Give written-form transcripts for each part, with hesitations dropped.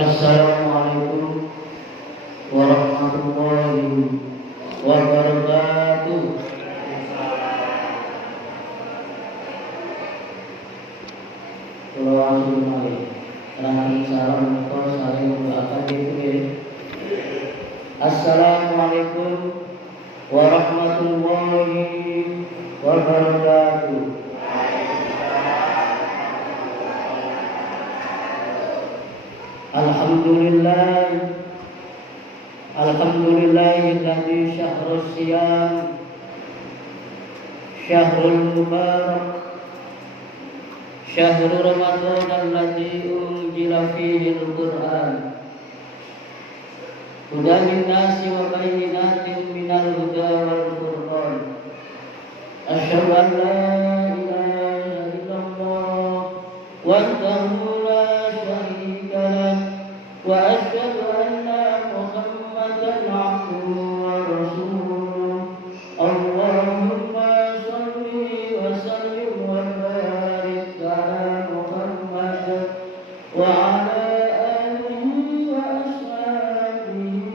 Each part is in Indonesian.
Assalamualaikum warahmatullahi wabarakatuh. Assalamualaikum warahmatullahi wabarakatuh. Alhamdulillahilladzi syahrus siyam syahrul mubarak syahrul Ramadan alladzi unzila fihi al-Qur'an hudan lin-nasi wa bayyinatin minal huda wal furqan. Asyhadu an la ilaha illallah wahdahu la syarika lah wa asyhadu anna Muhammadan abduhu wa rasuluh. Allahumma shalli wa sallim wa barik ala Muhammad wa ala alihi wa ashabihi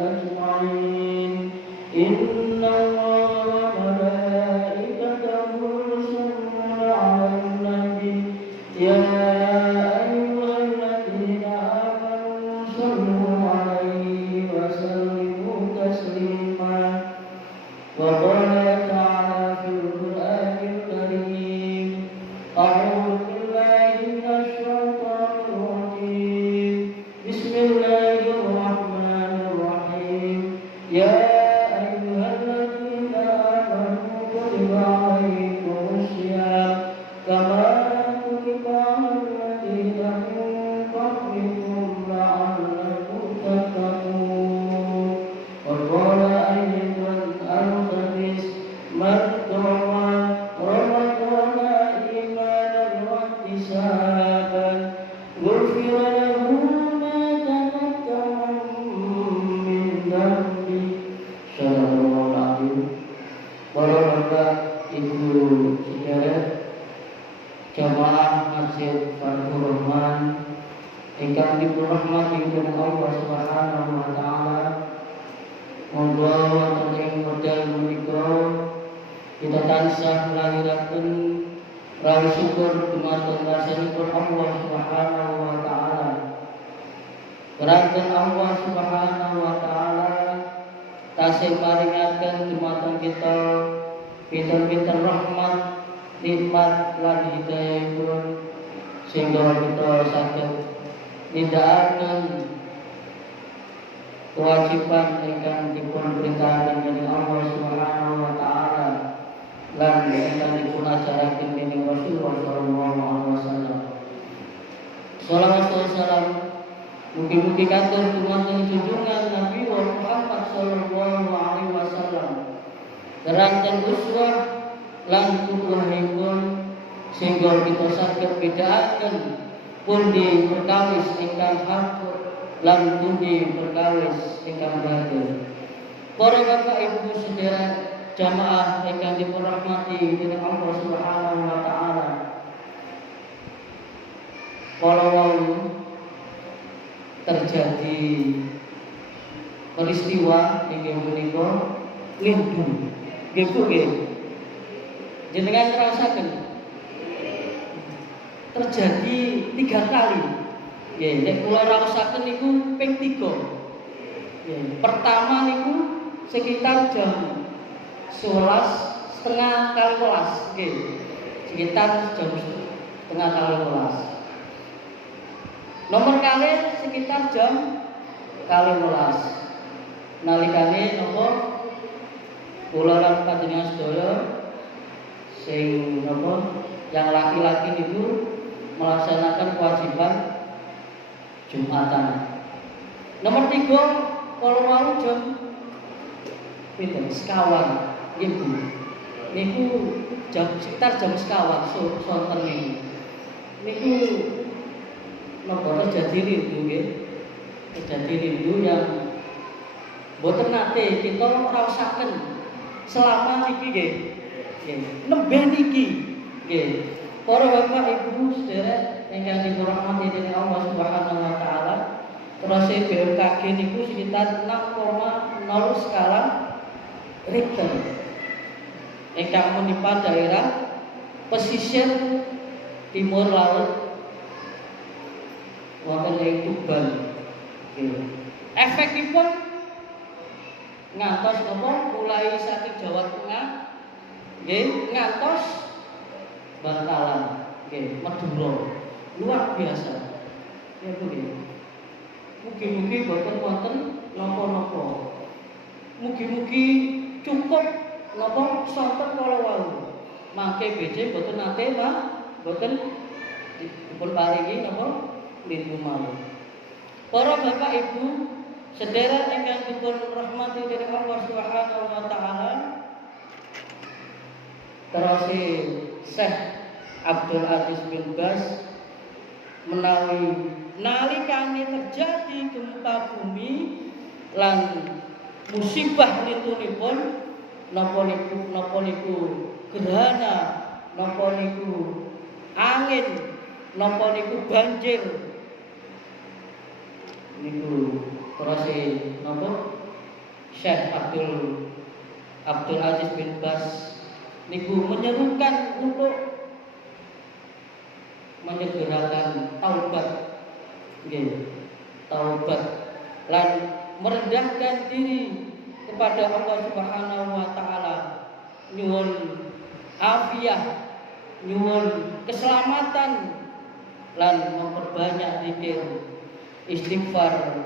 ajma'in. Inna Allaha wa malaikatahu yusalluna 'alan nabi ya ayyuhalladzina amanu sallu 'alaihi wa sallimu taslima. Wa qala ta'ala fil Qur'anil karim a'udzu billahi minasy syaithanir rajim. Bismillahirrahmanirrahim. Ya ayyuhalladzina amanu kutiba 'alaikumus syiyam kama kutiba 'alal ladzina min qablikum la'allakum tattaqun. Wa qala aidan al-khamis man qama ramadana imanan wa ihtisaban ghufira lahu ma taqaddama min dhanbi. Sallallahu alaihi. Para bapak, ibu, saudara, jamaah Masjid Fathur Rahman ingkang dirahmati dening Allah Subhanahu wa taala. Monggo wonten ing wekdal menika kita tansah lahiraken rawi syukur dumateng rasanipun Allah Subhanahu wa taala. Keranten Allah Subhanahu wa taala tasih maringaken dumateng kita pinten-pinten rahmat, nikmat lan hidayahipun sehingga kita saged nindakaken kewajiban ingkang dipun perintahaken dening Allah Subhanahu wa taala lan ingkang dipun ajaraken dening Rasulullah sallallahu alaihi wasallam. Shalawat wa salam mugi-mugi katur dumateng junjungan Nabi Muhammad sallallahu alaihi wasallam. Keranten uswah lan tuduhipun sehingga kita saged bedakaken pundi perkawis ingkang hak lan pundi perkawis ingkang batil. Para bapak ibu sedherek jamaah ingkang dirahmati dening Allah Subhanahu wa taala. Kalau terjadi peristiwa inggih menika ngindu nggih Bu nggih. Jenengan ngrasaken terjadi 3 kali. Nggih, nek kula rasaken niku ping 3. Nggih, pertama niku sekitar jam 11.30 kali 12. Nggih. Sekitar jam 11.30 kali 12. Nomor kali sekitar jam kali 12. Nalikane napa kula lan panjenengan sedaya sing napa yang laki-laki itu melaksanakan kewajiban Jumatan. Nomor 3 kalau mau jam pinten sekawan ibu niku jam sekitar jam sekawan sonten niku napa terjadi rindu nggih. Terjadi rindu yang boten nate kita rasaken selama niki nggih. Nggih, nembe niki. Nggih. Para bapak ibu sedherek ingkang dirahmati dening Allah Subhanahu wa taala. Terus BMKG niku sekitar 6,0 skala Richter. Ingkang menimpa daerah pesisir timur laut wonten ing Tuban. Efekipun ngantos napa mulai saking Jawa Tengah nggih ngantos Bangkalan nggih Madura. Luar biasa. Ya nggih. Mugi-mugi boten wonten napa-napa. Mugi-mugi cukup napa sonten kala wau. Mangke BC boten nate boten dipun paringi napa lintu mawon. Para Bapak Ibu sedherek ingkang dipun rahmati dening Allah Subhanahu wa taala. Terus Syekh Abdul Aziz bin Baz menawi nalikane terjadi gempa bumi lan musibah lintunipun napa niku gerhana, napa niku angin, napa niku banjir niku terus napa Syekh Abdul Aziz bin Baz niku menyerukan untuk menyegerakan taubat nggih, taubat lan merendahkan diri kepada Allah Subhanahu wa taala, nyuwun afiah, nyuwun keselamatan lan memperbanyak zikir, istighfar,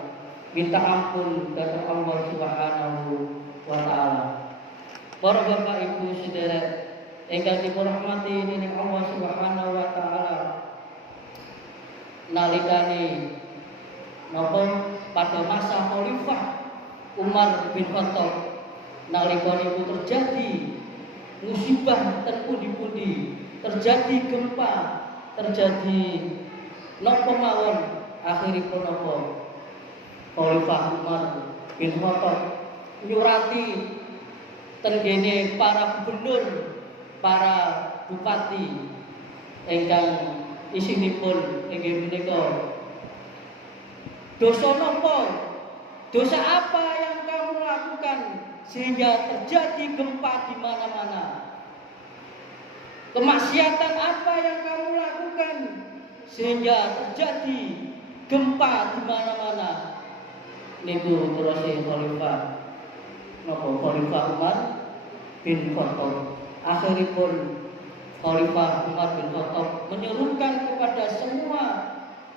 minta ampun kepada Allah Subhanahu wa taala. Para Bapak Ibu sedherek ingkang dirahmati dening Allah Subhanahu wa taala, nalikane napa pada masa Khalifah Umar bin Khattab nalika niku terjadi musibah ten pundi-pundi, terjadi gempa, terjadi napa mawon, akhiripun napa Khalifah Umar bin Khattab nyurati tenggene para gubernur, para bupati ingkang isinipun inggih menika dosa napa, dosa apa yang kamu lakukan sehingga terjadi gempa di mana-mana, kemaksiatan apa yang kamu lakukan sehingga terjadi gempa di mana-mana. Niku terus Khalifah Khalifah Umar bin Khattab. Akhiripun Khalifah Umar bin Khattab menyerukan kepada semua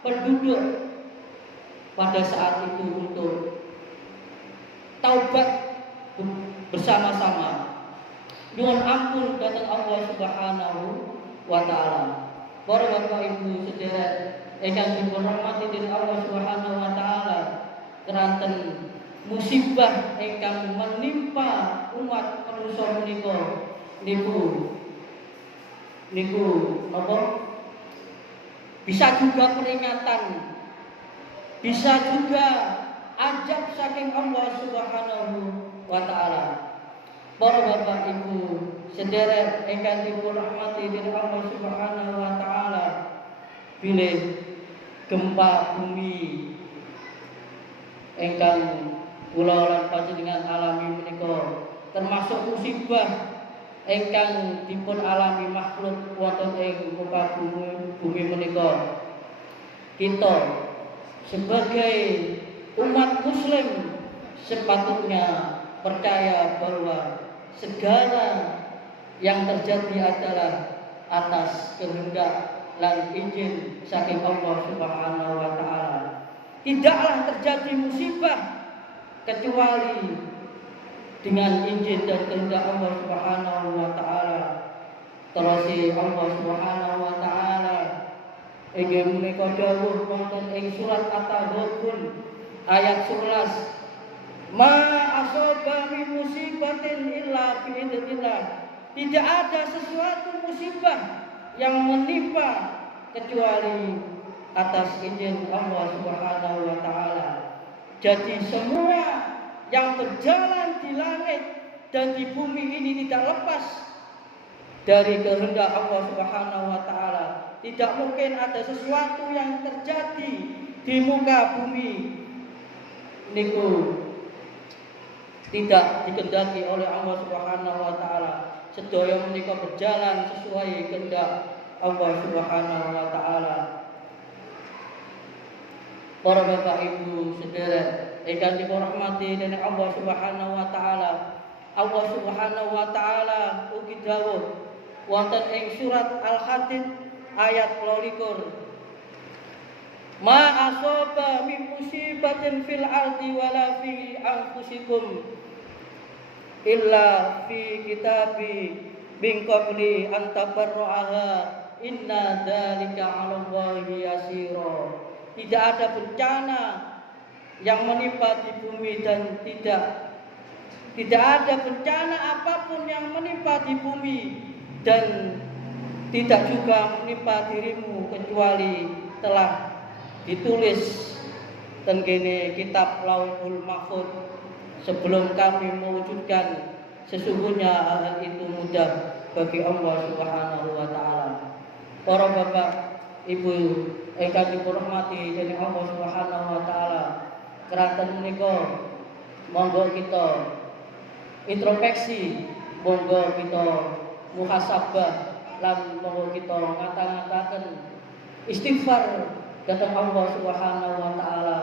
penduduk pada saat itu untuk taubat bersama-sama, nyuwun ampun dhateng Allah Subhanahu wa taala. Para Bapak Ibu sedherek ingkang dipun rahmati dening Allah Subhanahu wa taala, keranten musibah ingkang menimpa umat manusia menika niku napa bisa juga peringatan, bisa juga ajab saking Allah Subhanahu wa taala. Para Bapak Ibu sedherek ingkang dipun rahmati dening Allah Subhanahu wa taala, bilih gempa bumi ingkang kula lan panjenengan alami menika termasuk musibah ingkang dipun alami makhluk wonten ing muka bumi menika. Kita sebagai umat muslim sepatutnya percaya bahwa segala yang terjadi adalah atas kehendak lan izin saking Allah Subhanahu wa taala. Tidaklah terjadi musibah kecuali dengan izin dan kehendak Allah Subhanahu wa taala. Terus Allah Subhanahu wa taala inggih menika dawuh wonten ing surat At-Taghabun ayat 11, ma asaba min musibatin illa bi idznillah. Tidak ada sesuatu musibah yang menimpa kecuali atas izin Allah Subhanahu wa taala. Jadi semua yang berjalan di langit dan di bumi ini tidak lepas dari kehendak Allah Subhanahu wa taala. Tidak mungkin ada sesuatu yang terjadi di muka bumi niku tidak dikehendaki oleh Allah Subhanahu wa taala. Sedaya menika berjalan sesuai kehendak Allah Subhanahu wa taala. Para bapak ibu sedherek ingkang dirahmati dening Allah Subhanahu wa taala. Allah Subhanahu wa taala ugi dawuh wonten ing surat Al-Hadid ayat 22. Ma asaba min musibatin fil ardi wala fi anfusikum illa fi kitabi min qabli an tabarra'aha inna dzalika 'ala Allahi yasira. Tidak ada bencana yang menimpa di bumi dan tidak ada bencana apapun yang menimpa di bumi dan tidak juga menimpa dirimu kecuali telah ditulis tenggene kitab Lauhul Mahfuz sebelum kami mewujudkan. Sesungguhnya hal itu mudah bagi Allah Subhanahu wa taala. Para bapak, ibu ingkang dirahmati dening Allah Subhanahu wa taala, keranten menika monggo kita introspeksi, monggo kita muhasabah lan monggo kita ngata-ngataken istighfar dhateng Allah Subhanahu wa taala.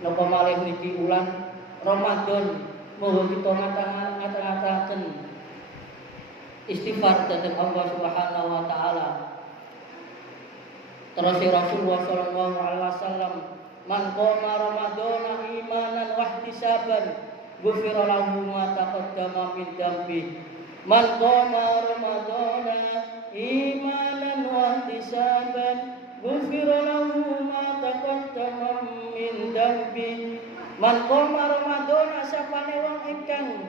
Napa malih niki wulan Ramadan, monggo kita ngata-ngataken istighfar dhateng Allah Subhanahu wa taala. Terus Rasulullah sallallahu alaihi wasallam, man qama ramadhana imanan wa ihtisaban ghufira lahu ma taqaddama min dhanbi. Man qama ramadhana imanan wa ihtisaban ghufira lahu ma taqaddama min dhanbi. Man qama ramadhana, sapane wong ingkang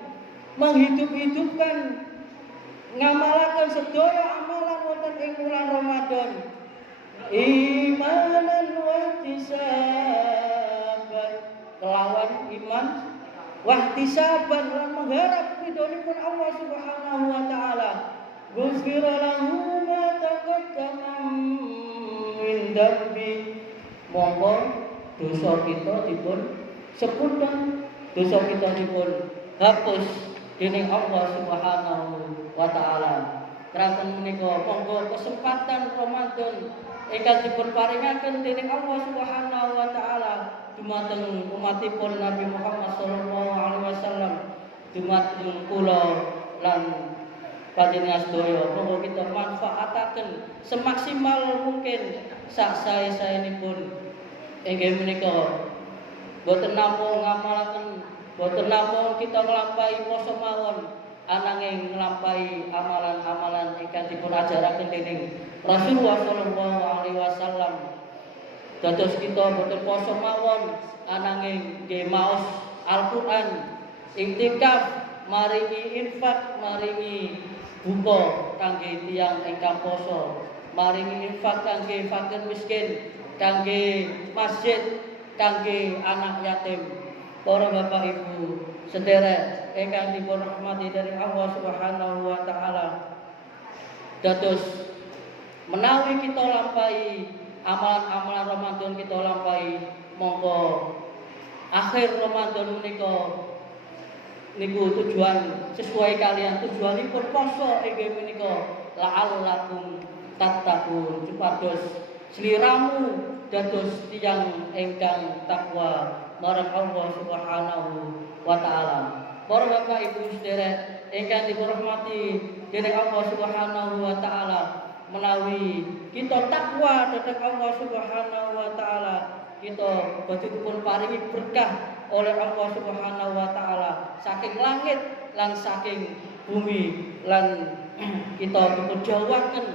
menghidup-hidupkan ngamalaken sedaya amalan wonten ing bulan Ramadan imanan wa ihtisaban, kelawan iman wa ihtisaban lan mengharap ridhonipun Allah Subhanahu wa taala, ghufira lahu ma taqaddama min dhanbi, monggo dosa kita dipun sepunten, dosa kita dipun hapus dening Allah Subhanahu wa taala. Keranten menika monggo kesempatan Ramadan ingkang dipun paringaken dening Allah Subhanahu wa taala dumateng umatipun Nabi Muhammad sallallahu alaihi wasallam, dumateng kula lan panjenengan sedaya, monggo kita manfaataken semaksimal mungkin sak sae-saenipun. Inggih menika boten namung ngamalaken, boten namung kita nglampahi poso mawon, ananging nglampahi amalan-amalan ingkang dipun ajaraken dening Rasulullah sallallahu alaihi wasallam. Dados kita boten poso mawon, ananging nggih maos Al-Qur'an, iktikaf, maringi infak, maringi buka kangge tiyang ingkang poso, maringi infak kangge fakir miskin, kangge masjid, kangge anak yatim. Para bapak ibu sedherek ingkang dipun rahmati dari Allah Subhanahu wa taala, dados menawi kita lampahi amalan-amalan Ramadan, kita lampahi monggo akhir Ramadan menika niku tujuan sesuai kalian tujuanipun poso inggih menika la'allakum tattaqun, supados sliramu dados tiyang ingkang takwa marang Allah Subhanahu wa taala. Para bapak ibu sedherek ingkang dirahmati dening Allah Subhanahu wa taala, menawi kita takwa dhateng Allah Subhanahu wa taala, kita badhe dipun paringi berkah oleh Allah Subhanahu wa taala saking langit lan saking bumi, lan kita dipun jauhaken,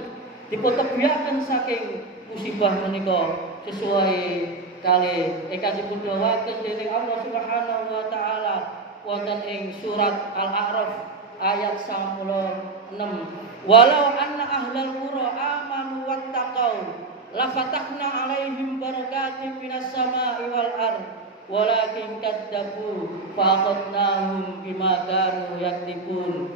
dipun tebihaken saking musibah menika sesuai kali ingkang dipun dawuhaken dening Allah Subhanahu wa taala wonten ing surat Al-A'raf ayat 96. Walau anna ahlal qura amanu wattaqau la fatahna 'alaihim barakatin minas sama'i wal ardh walakin kadzabu fa akhadnahum bima kanu yaktubun.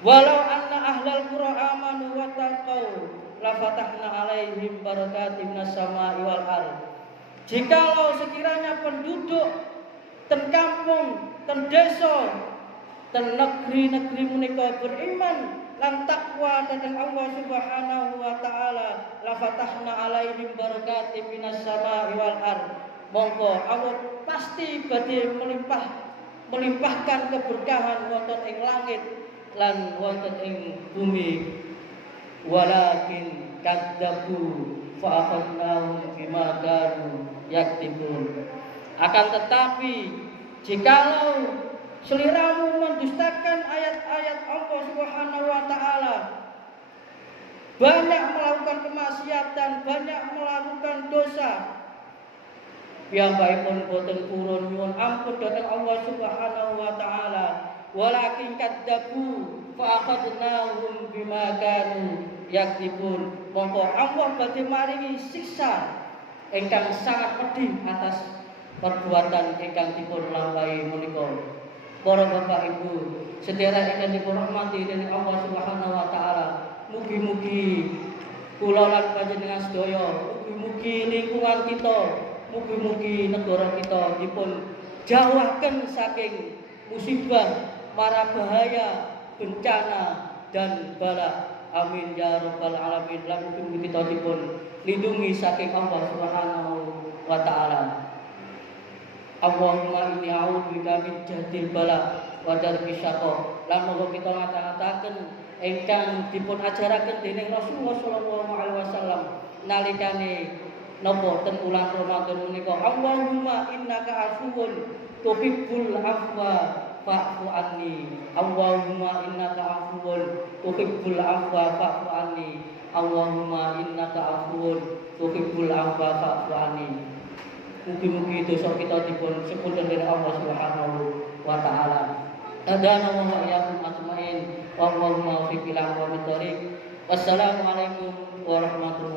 Walau anna ahlal qura amanu wattaqau, la fatahna alaihim barakatim minas sama'i wal ardh. Jikalau sekiranya penduduk ten kampung, ten desa, ten negeri-negeri menika beriman lan takwa dhateng Allah Subhanahu wa taala, la fatahna alaihim barakatim minas sama'i wal ardh. Monggo Allah pasti badhe melimpahkan keberkahan wonten ing langit lan wonten ing bumi. Walakin kadzabu fa akhadnahum bima kanu yaktibun. Akan tetapi jikalau seliramu mendustakan ayat-ayat Allah Subhanahu wa taala, banyak melakukan kemaksiatan, banyak melakukan dosa, piyambakipun boten purun nyuwun ampun dhateng Allah Subhanahu wa taala. Walakin kadzabu fa akhadnahum bima kanu yaktibun. Monggo Allah badhe maringi siksa ingkang sangat pedih atas perbuatan ingkang dipun lampahi menika. Para Bapak Ibu sedherek ingkang dipun rahmati dening Allah Subhanahu wa taala, mugi-mugi kula lan panjenengan sedaya, mugi-mugi lingkungan kita, mugi-mugi negara kita dipun jauhaken saking musibah, mara bahaya, bencana dan bala. Amin ya rabbal alamin. Lan mugi kita dipun lindungi saking Allah Subhanahu wa taala. Allahumma inni a'udzubika min jahdil bala wa darki syaqqa. Lan muga kita ngata-ngataken ingkang dipun ajaraken dening Rasulullah sallallahu alaihi wasallam nalikane napa ten ulang Ramadan menika. Allahumma innaka afuwun tuhibbul afwa fa'fu anni. Allahumma innaka afuwun tuhibbul afwa fa'fu anni. Allahumma innaka afuwun tuhibbul afwa fa'fu anni. Mugi-mugi dosa kita dipun sepura dening Allah Subhanahu wa taala. Adana wa iyyakum ajmain. Allahumma fi bilang wa bitariq. Wassalamualaikum warahmatullahi